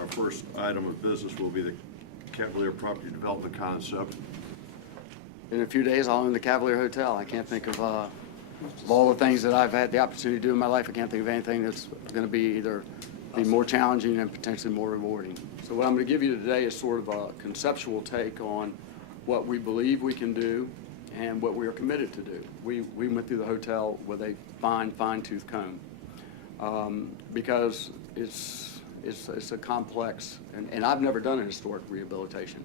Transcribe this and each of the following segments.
Our first item of business will be the Cavalier property development concept. In a few days, I'll own the Cavalier Hotel. I can't think of all the things that I've had the opportunity to do in my life. I can't think of anything that's going to be more challenging and potentially more rewarding. So what I'm going to give you today is sort of a conceptual take on what we believe we can do and what we are committed to do. We went through the hotel with a fine-tooth comb because it's a complex, and I've never done a historic rehabilitation.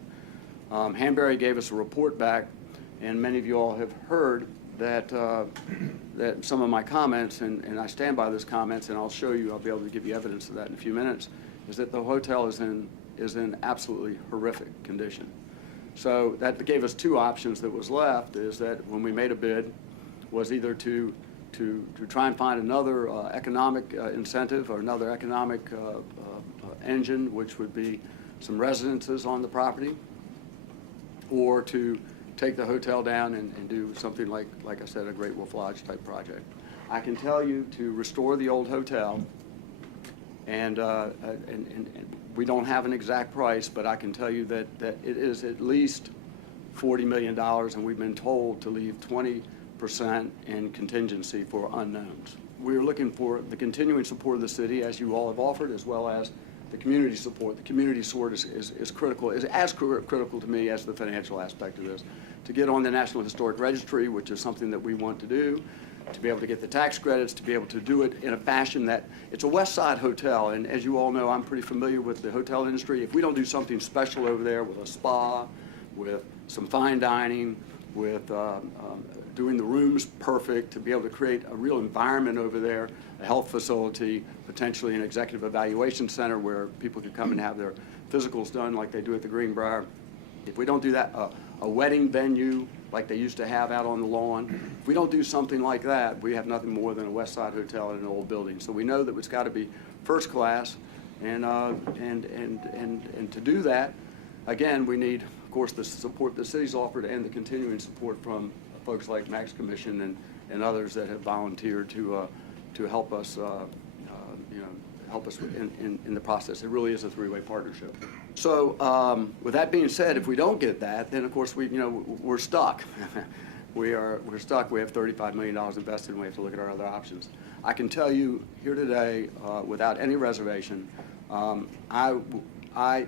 Hanbury gave us a report back, and many of you all have heard that that some of my comments, and I stand by those comments, and I'll show you, I'll be able to give you evidence of that in a few minutes, is that the hotel is in absolutely horrific condition. So that gave us two options. That was left is that when we made a bid was either to try and find another economic incentive or another economic engine, which would be some residences on the property, or to take the hotel down and do something like I said, a Great Wolf Lodge type project. I can tell you to restore the old hotel, and we don't have an exact price, but I can tell you that it is at least $40 million, and we've been told to leave 20% in contingency for unknowns. We're looking for the continuing support of the city, as you all have offered, as well as the community support. The community support is critical, is as critical to me as the financial aspect of this. To get on the National Historic Registry, which is something that we want to do, to be able to get the tax credits, to be able to do it in a fashion that it's a West Side hotel, and as you all know, I'm pretty familiar with the hotel industry. If we don't do something special over there with a spa, with some fine dining, with doing the rooms perfect, to be able to create a real environment over there, a health facility, potentially an executive evaluation center where people could come and have their physicals done like they do at the Greenbrier. If we don't do that, a wedding venue like they used to have out on the lawn, if we don't do something like that, we have nothing more than a West Side hotel in an old building. So we know that it's got to be first class, and to do that, again, we need, of course, the support the city's offered and the continuing support from folks like Max Commission and others that have volunteered to help us, help us in the process. It really is a three-way partnership. So with that being said, if we don't get that, then of course we're stuck. we're stuck. We have $35 million invested, and we have to look at our other options. I can tell you here today, without any reservation, the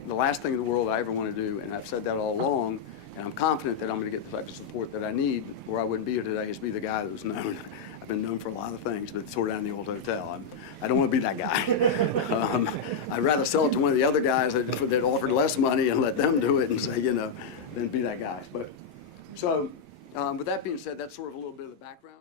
last thing in the world I ever want to do, and I've said that all along, and I'm confident that I'm going to get the type of support that I need, or I wouldn't be here today, is be the guy that was known. I've been known for a lot of things, but tore down the old hotel. I don't want to be that guy. I'd rather sell it to one of the other guys that offered less money and let them do it and say, than be that guy. But so, with that being said, that's sort of a little bit of the background.